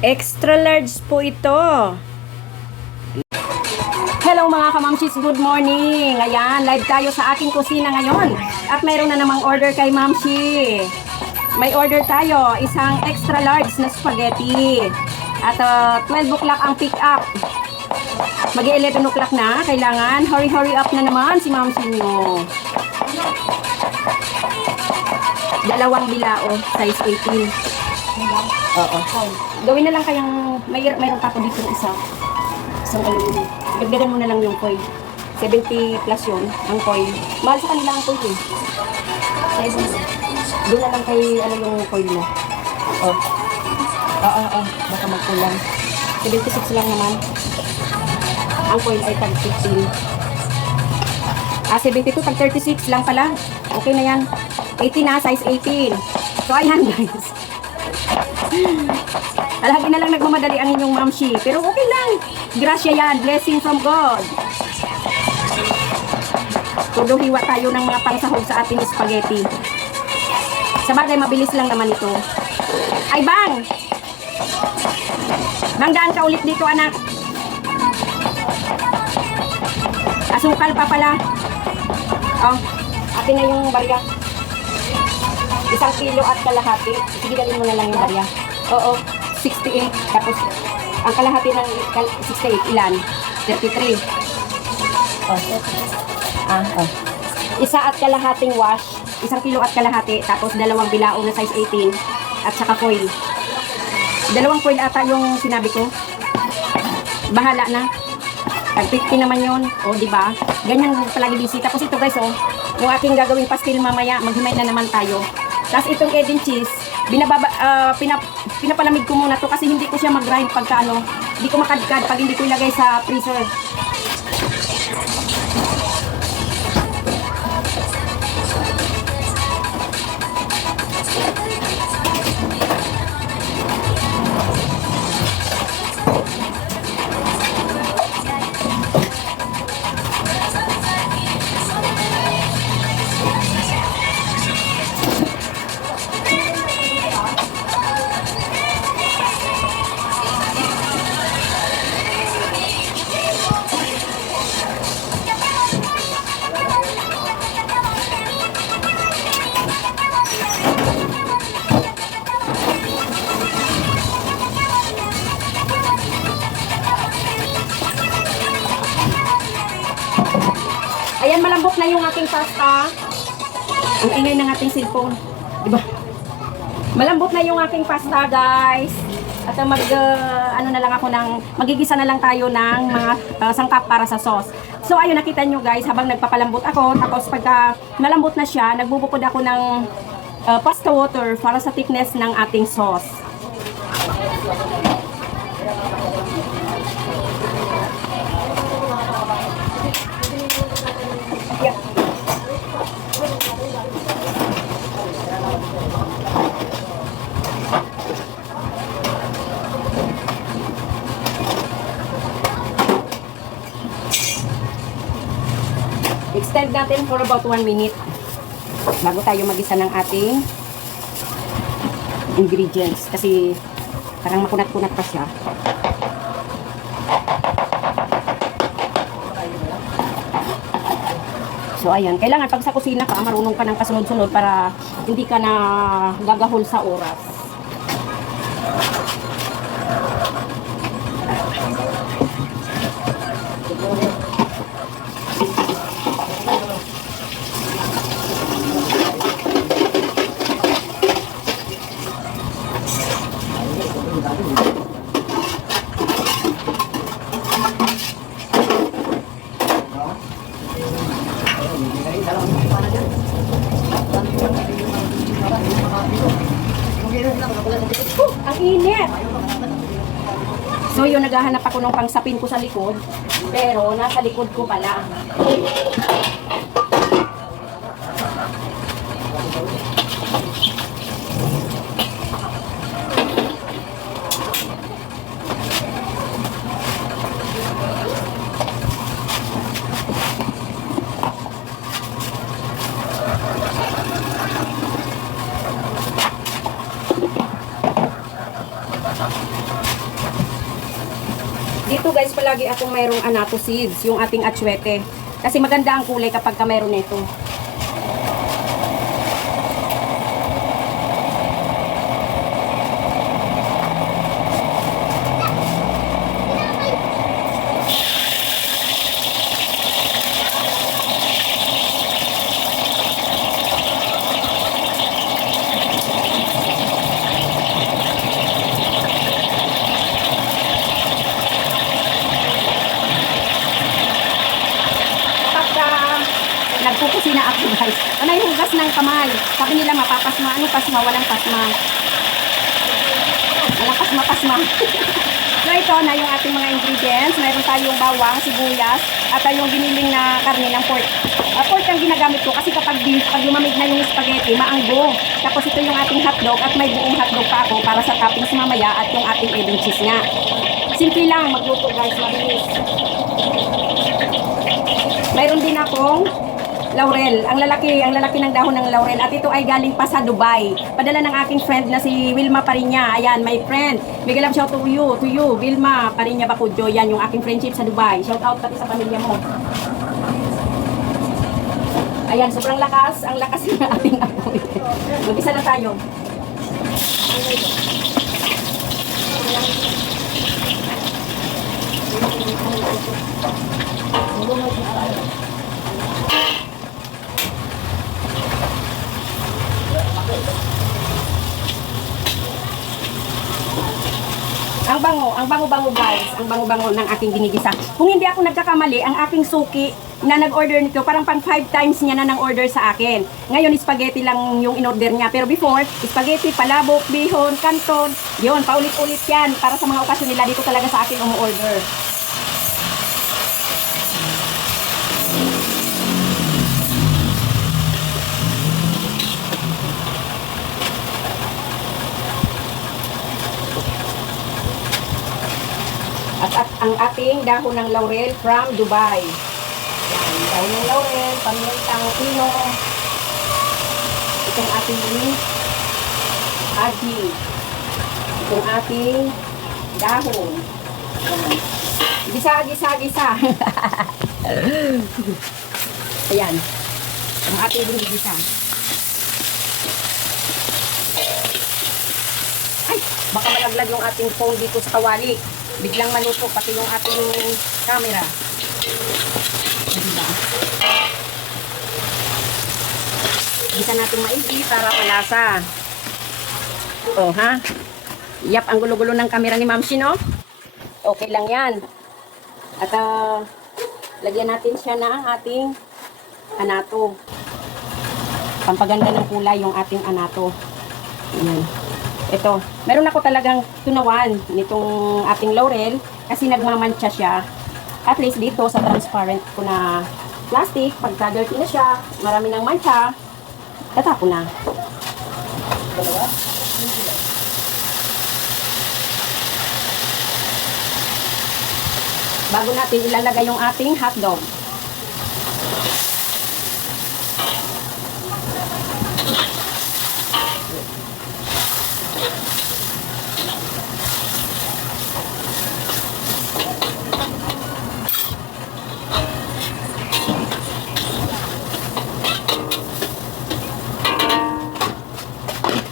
Extra large po ito. Hello mga kamamshis, good morning. Ayan, live tayo sa aking kusina ngayon. At mayroon na namang order kay Mamshi. May order tayo, isang extra large na spaghetti. At 12 o'clock ang pick up. Mag-11 o'clock na, kailangan hurry up na naman si Mamshi nyo. Dalawang bilao, size 18. Oo. Gawin na lang kayang mayroon pa po dito isang aluminum. Dagdagan mo na lang yung foil. 70 plus yun, ang foil. Mahal sa kanila ang foil eh. Doon na lang kay yung foil mo. Baka magkulang. 76 lang naman. Ang foil ay tag 15. 72 tag 36 lang pala. Okay na yan. 18 na, size 18. So ayan guys. Lagi na lang nagmamadali ang inyong mamshi. Pero okay lang. Grasya yan. Blessing from God. Todo hiwa tayo ng mga pangsahog sa ating spaghetti. Sa bagay, mabilis lang naman ito. Ay, Bang! Bang, daan ka ulit dito, anak. Asukal pa pala. Oh, atin na yung barya. 1 kilo at kalahati. Sige, dalhin mo na lang yung barya. Oo, 68. Tapos, ang kalahati ng 68, ilan? 33. Isa at kalahating wash. 1 kilo at kalahati. Tapos, 2 bilao na size 18. At saka foil. 2 foil ata yung sinabi ko. Bahala na. Tag 50 naman yun. O, diba? Ganyan palagi busy. Tapos ito guys, yung aking gagawing pastil mamaya, maghimay na naman tayo. Tapos itong Edin cheese, pinapalamig ko muna to kasi hindi ko siya mag-grind pagka hindi ko makadkad pag hindi ko ilagay sa freezer. Ayan, malambot na yung ating pasta. Ang ingay ng ating cellphone. Diba? Malambot na yung aking pasta, guys. At magigisa na lang tayo ng mga sangkap para sa sauce. So, ayun, nakita nyo guys, habang nagpapalambot ako, tapos pagka malambot na siya, nagbubukod ako ng pasta water para sa thickness ng ating sauce. Extend natin for about 1 minute bago tayo magisa ng ating ingredients kasi parang makunat-kunat pa siya. So ayan, kailangan pag sa kusina ka, marunong ka ng kasunod-sunod para hindi ka na gagahol sa oras. Ang init! So yun, naghahanap ako ng pangsapin ko sa likod, pero nasa likod ko pala. Dito guys, palagi akong mayroong anato seeds, yung ating atsuete. Kasi maganda ang kulay kapag ka mayroon nito. Nagpukusina ako guys. Ano yung hugas ng kamay? Sabi nila mapapasma. Ano pasma? Walang pasma. Walang pasma-pasma. So ito na yung ating mga ingredients. Mayroon tayong bawang, sibuyas, at yung giniling na karne ng pork. Pork ang ginagamit ko kasi kapag beef, pag lumamig na yung spaghetti, maanggo. Tapos ito yung ating hotdog at may buong hotdog pa ako para sa toppings mamaya at yung ating egg and cheese nga. Simple lang magluto guys, mabilis. Mayroon din akong laurel. Ang lalaki ng dahon ng laurel. At ito ay galing pa sa Dubai. Padala ng aking friend na si Wilma Parinya. Ayan, my friend. Big love shout to you, Wilma Parinya Bakudyo. Yan yung aking friendship sa Dubai. Shout out pati sa pamilya mo. Ayan, sobrang lakas. Ang lakas ng ating apoy. Mag-isa na tayo. Ang bango-bango guys, ang bango-bango ng aking ginigisa. Kung hindi ako nagkakamali, ang aking suki na nag-order nito, parang pang 5 times niya na nang-order sa akin. Ngayon, spaghetti lang yung in-order niya. Pero before, spaghetti, palabok, bihon, kanton, yun, paulit-ulit yan. Para sa mga okasyon nila, dito talaga sa akin umu-order. At ang ating dahon ng laurel from Dubai. Yan, dahon ng laurel, pamintang pino. Itong ating aji. Itong ating dahon. Yan. Gisa. Ayan. Ang ating ginigisa. Ay, baka malaglag yung ating phone dito sa kawali. Biglang maluto pati yung ating camera. Diba? Gisa natin maigi para malasa. Oh, ha? Yap, ang gulo-gulo ng camera ni Ma'am Shino. Okay lang yan. At lagyan natin siya ng ating anato. Pampaganda ng kulay yung ating anato. Ayan. Ito, meron ako talagang tunawan nitong ating laurel kasi nagmamantsa siya. At least dito sa transparent ko na plastic, pagka dirty na siya, marami ng mancha, tatapon na. Bago natin ilalagay yung ating hotdog.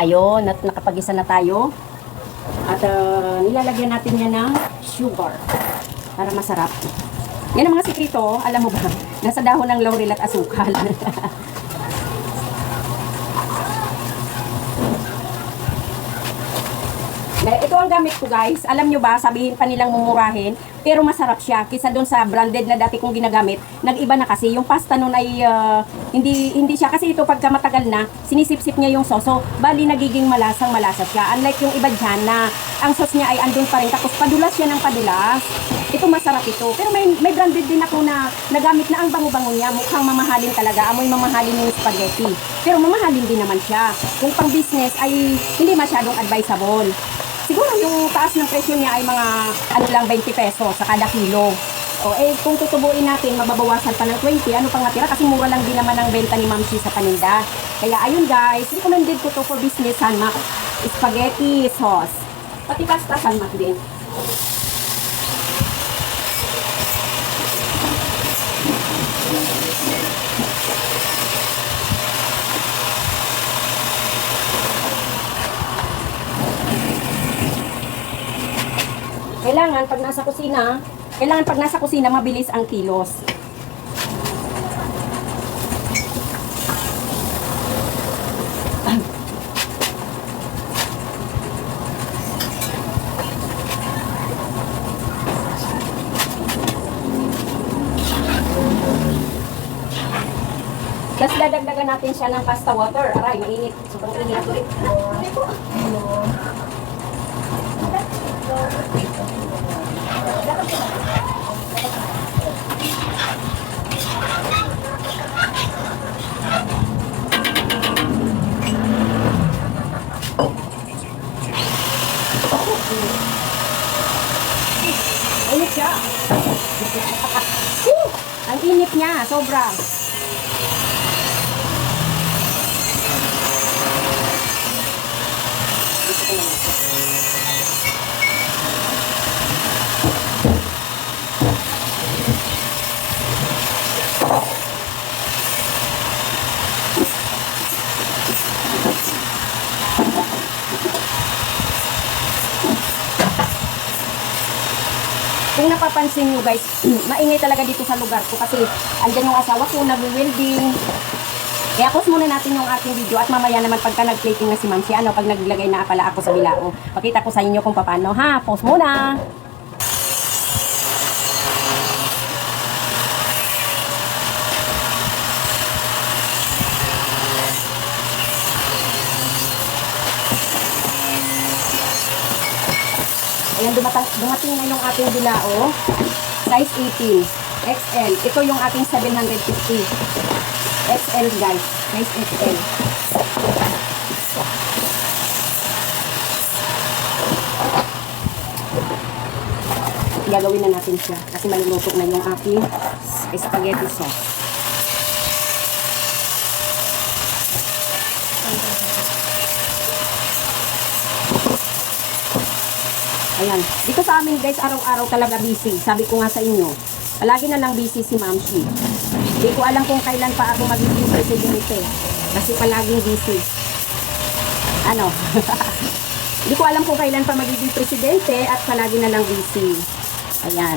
Ayun, at nakapag-isa na tayo. At nilalagyan natin yan ng sugar para masarap. Yan ang mga sikrito, alam mo ba? Nasa dahon ng laurel at asukal. Ito ang gamit ko guys. Alam nyo ba, sabihin pa nilang mumurahin, pero masarap siya. Kisa doon sa branded na dati kong ginagamit, nag-iba na kasi. Yung pasta noon ay hindi siya. Kasi ito pagka matagal na, sinisip-sip niya yung sauce. So, bali nagiging malasa siya. Unlike yung iba dyan na ang sauce niya ay andun pa rin. Tapos padulas siya ng padulas. Ito masarap ito. Pero may branded din ako na nagamit na ang bango-bango niya. Mukhang mamahalin talaga. Amoy mamahalin yung spaghetti. Pero mamahalin din naman siya. Kung pang business ay hindi masyadong advisable. Siguro yung taas ng presyo niya ay mga ano lang 20 pesos sa kada kilo. O kung tutubuin natin, mababawasan pa ng 20. Ano pang natira? Kasi mura lang din naman ang benta ni Ma'am Shi sa paninda. Kaya ayun guys, recommended ko to for business, Hanmak. Spaghetti sauce. Pati pasta, salmat din. Kailangan pag nasa kusina, mabilis ang kilos. Tapos dadagdagan natin siya ng pasta water. Aray, mainit. Sobrang init ulit. Init siya. Ang init niya, sobra. Kung napapansin nyo guys, maingay talaga dito sa lugar ko kasi andyan yung asawa ko, nag-welding. Kaya pause muna natin yung ating video at mamaya naman pagka nag-plating na si Ma'am si pag naglagay na pala ako sa bilao. Pakita ko sa inyo kung paano ha. Pause muna. Ayan, dumating na yung ating bilao. Size 18. XL. Ito yung ating 750. XL guys. Size XL. Gagawin na natin siya. Kasi maluluto na yung ating spaghetti sauce. Ayan. Dito sa amin guys, araw-araw talaga busy. Sabi ko nga sa inyo, palagi na lang busy si Ma'am Shi. Hindi ko alam kung kailan pa ako magiging presidente. Kasi palaging busy. Ano? Hindi ko alam kung kailan pa magiging presidente at palagi na lang busy. Ayan.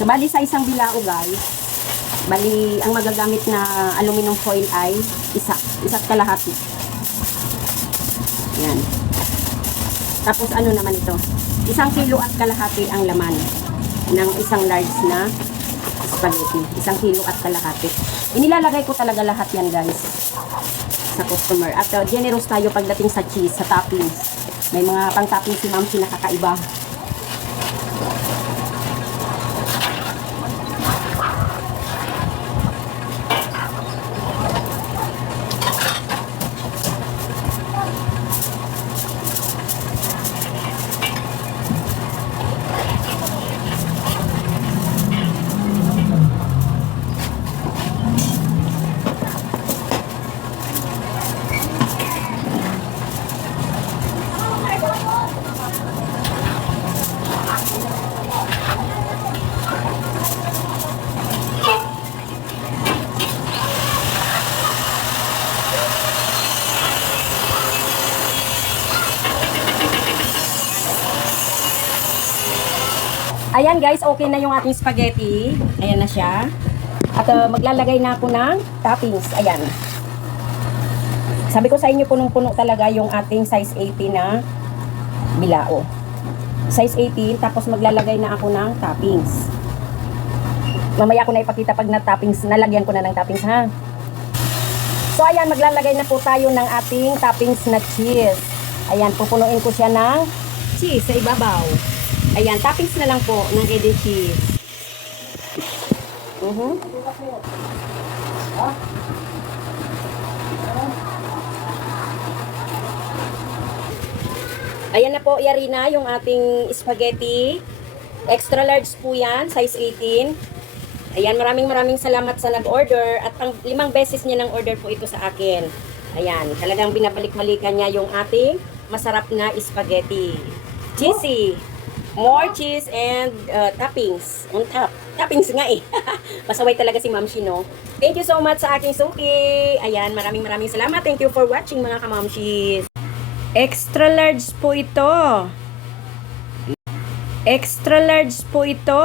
So, bali sa isang bilao guys, bali ang magagamit na aluminum foil ay isa't kalahati. Yan. Tapos ano naman ito? 1 kilo at kalahati ang laman ng isang large na spaghetti. 1 kilo at kalahati. Inilalagay ko talaga lahat yan guys sa customer. At generous tayo pagdating sa cheese, sa toppings. May mga pang toppings si Ma'am si nakakaiba. Ayan guys, okay na yung ating spaghetti. Ayan na siya. At maglalagay na ako ng toppings. Ayan. Sabi ko sa inyo, punong-puno talaga yung ating size 80 na bilao. Size 18, tapos maglalagay na ako ng toppings. Mamaya ko na ipakita pag na-toppings, nalagyan ko na ng toppings ha. So ayan, maglalagay na po tayo ng ating toppings na cheese. Ayan, pupunuin ko siya ng cheese sa ibabaw. Ayan, toppings na lang po ng Edel cheese. Ayan na po, yari na yung ating spaghetti. Extra large po yan, size 18. Ayan, maraming salamat sa nag-order. At 5 beses niya ng order po ito sa akin. Ayan, talagang binabalik-balikan niya yung ating masarap na spaghetti. Cheesy. More cheese and toppings on top. Toppings nga eh. Pasaway talaga si Mamshi, no? Thank you so much sa aking suki. Ayan, maraming salamat. Thank you for watching mga kamamshis. Extra large po ito. Extra large po ito.